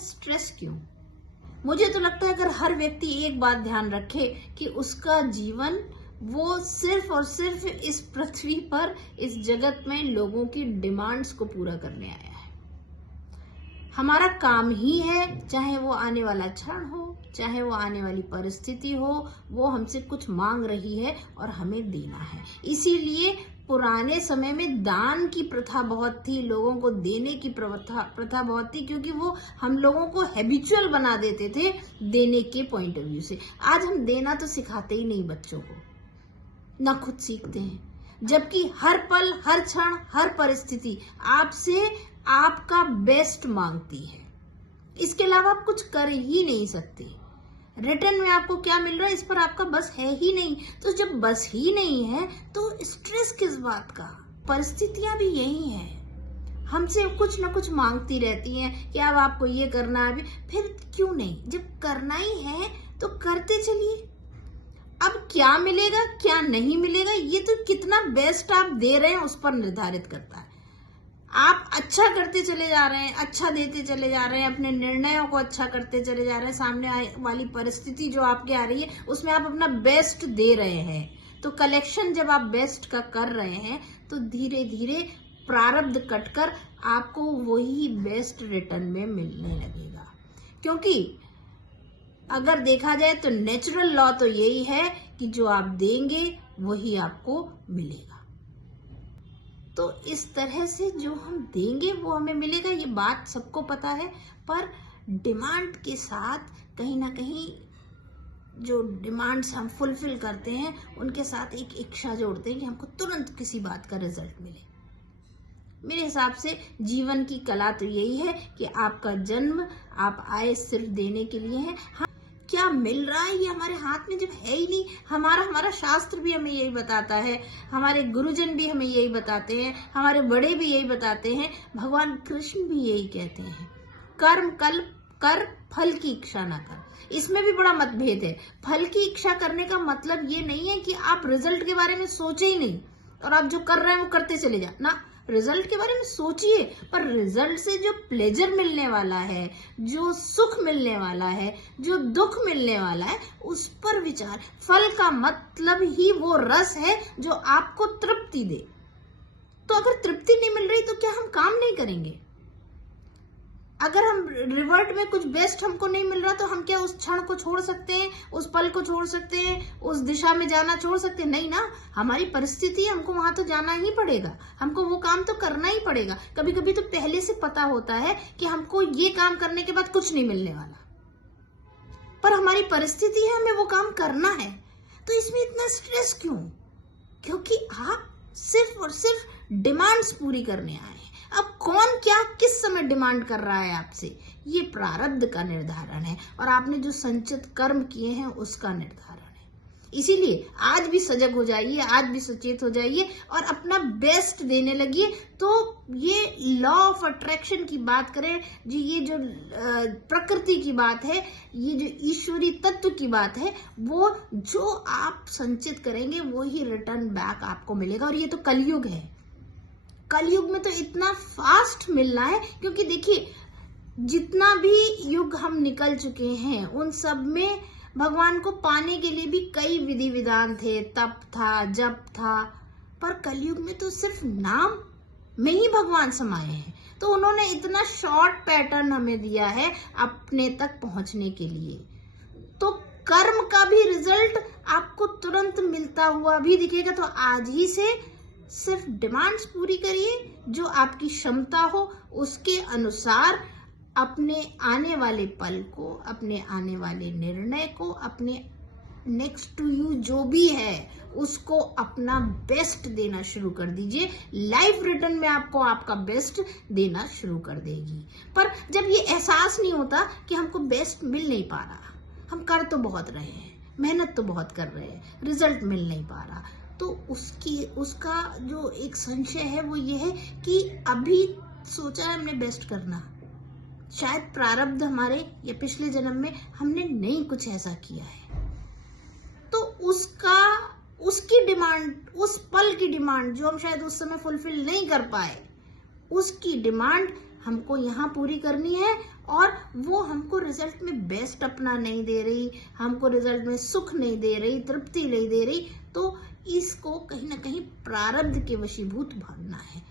Stress क्यों? मुझे तो लगता है अगर हर व्यक्ति एक बात ध्यान रखे कि उसका जीवन वो सिर्फ और सिर्फ इस पृथ्वी पर, इस जगत में लोगों की डिमांड्स को पूरा करने आया है। हमारा काम ही है, चाहे वो आने वाला क्षण हो, चाहे वो आने वाली परिस्थिति हो, वो हमसे कुछ मांग रही है और हमें देना है। इसीलिए पुराने समय में दान की प्रथा बहुत थी, लोगों को देने की प्रथा बहुत थी, क्योंकि वो हम लोगों को हैबिचुअल बना देते थे देने के पॉइंट ऑफ व्यू से। आज हम देना तो सिखाते ही नहीं बच्चों को, ना खुद सीखते हैं, जबकि हर पल, हर क्षण, हर परिस्थिति आपसे आपका बेस्ट मांगती है। इसके अलावा आप कुछ कर ही नहीं सकते। रिटर्न में आपको क्या मिल रहा है इस पर आपका बस है ही नहीं। तो जब बस ही नहीं है तो स्ट्रेस किस बात का? परिस्थितियां भी यही है, हमसे कुछ ना कुछ मांगती रहती हैं कि अब आपको ये करना है। फिर क्यों नहीं? जब करना ही है तो करते चलिए। अब क्या मिलेगा क्या नहीं मिलेगा ये तो कितना बेस्ट आप दे रहे हैं उस पर निर्धारित करता है। आप अच्छा करते चले जा रहे हैं, अच्छा देते चले जा रहे हैं, अपने निर्णयों को अच्छा करते चले जा रहे हैं, सामने आने वाली परिस्थिति जो आपके आ रही है उसमें आप अपना बेस्ट दे रहे हैं। तो कलेक्शन जब आप बेस्ट का कर रहे हैं तो धीरे धीरे प्रारब्ध कटकर आपको वही बेस्ट रिटर्न में मिलने लगेगा। क्योंकि अगर देखा जाए तो नेचुरल लॉ तो यही है कि जो आप देंगे वही आपको मिलेगा। तो इस तरह से जो हम देंगे वो हमें मिलेगा, ये बात सबको पता है। पर डिमांड के साथ कहीं ना कहीं जो डिमांड्स हम फुलफिल करते हैं उनके साथ एक इच्छा जोड़ते हैं कि हमको तुरंत किसी बात का रिजल्ट मिले। मेरे हिसाब से जीवन की कला तो यही है कि आपका जन्म, आप आए सिर्फ देने के लिए है। क्या मिल रहा है ये हमारे हाथ में जब है ही नहीं। हमारा शास्त्र भी हमें यही बताता है, हमारे गुरुजन भी हमें यही बताते हैं, हमारे बड़े भी यही बताते हैं, भगवान कृष्ण भी यही कहते हैं, कर्म कल कर, फल की इच्छा ना कर। इसमें भी बड़ा मतभेद है। फल की इच्छा करने का मतलब ये नहीं है कि आप रिजल्ट के बारे में सोचे ही नहीं और आप जो कर रहे हैं वो करते चले जा ना। रिजल्ट के बारे में सोचिए, पर रिजल्ट से जो प्लेजर मिलने वाला है, जो सुख मिलने वाला है, जो दुख मिलने वाला है, उस पर विचार। फल का मतलब ही वो रस है जो आपको तृप्ति दे। तो अगर तृप्ति नहीं मिल रही तो क्या हम काम नहीं करेंगे? अगर हम रिवर्ट में कुछ बेस्ट हमको नहीं मिल रहा तो हम क्या उस क्षण को छोड़ सकते हैं, उस पल को छोड़ सकते हैं, उस दिशा में जाना छोड़ सकते हैं? नहीं ना। हमारी परिस्थिति, हमको वहां तो जाना ही पड़ेगा, हमको वो काम तो करना ही पड़ेगा। कभी कभी तो पहले से पता होता है कि हमको ये काम करने के बाद कुछ नहीं मिलने वाला, पर हमारी परिस्थिति है, हमें वो काम करना है। तो इसमें इतना स्ट्रेस क्यों? क्योंकि आप सिर्फ और सिर्फ डिमांड्स पूरी करने आए हैं। अब कौन क्या किस समय डिमांड कर रहा है आपसे, ये प्रारब्ध का निर्धारण है और आपने जो संचित कर्म किए हैं उसका निर्धारण है। इसीलिए आज भी सजग हो जाइए, आज भी सचेत हो जाइए और अपना बेस्ट देने लगिए। तो ये लॉ ऑफ अट्रैक्शन की बात करें जी, ये जो प्रकृति की बात है, ये जो ईश्वरी तत्व की बात है, वो जो आप संचित करेंगे वो ही रिटर्न बैक आपको मिलेगा। और ये तो कलयुग है। कलयुग में तो इतना फास्ट मिलना है, क्योंकि देखिए जितना भी युग हम निकल चुके हैं उन सब में भगवान को पाने के लिए भी कई विधि विधान थे, तप था, जप था, पर कलयुग में तो सिर्फ नाम में ही भगवान समाये हैं। तो उन्होंने इतना शॉर्ट पैटर्न हमें दिया है अपने तक पहुंचने के लिए। तो कर्म का भी रिजल्ट आपको तुरंत मिलता हुआ भी दिखेगा। तो आज ही से सिर्फ डिमांड्स पूरी करिए, जो आपकी क्षमता हो उसके अनुसार अपने आने वाले पल को, अपने आने वाले निर्णय को, अपने नेक्स्ट टू यू जो भी है उसको अपना बेस्ट देना शुरू कर दीजिए। लाइफ रिटर्न में आपको आपका बेस्ट देना शुरू कर देगी। पर जब ये एहसास नहीं होता कि हमको बेस्ट मिल नहीं पा रहा, हम कर तो बहुत रहे हैं, मेहनत तो बहुत कर रहे हैं, रिजल्ट मिल नहीं पा रहा, तो उसका जो एक संशय है वो ये है कि अभी सोचा है हमने बेस्ट करना, शायद प्रारब्ध हमारे या पिछले जन्म में हमने नहीं कुछ ऐसा किया है, तो उसकी डिमांड, उस पल की डिमांड जो हम शायद उस समय फुलफिल नहीं कर पाए, उसकी डिमांड हमको यहाँ पूरी करनी है और वो हमको रिजल्ट में बेस्ट अपना नहीं दे रही, हमको रिजल्ट में सुख नहीं दे रही, तृप्ति नहीं दे रही, तो इसको कहीं ना कहीं प्रारब्ध के वशीभूत भागना है।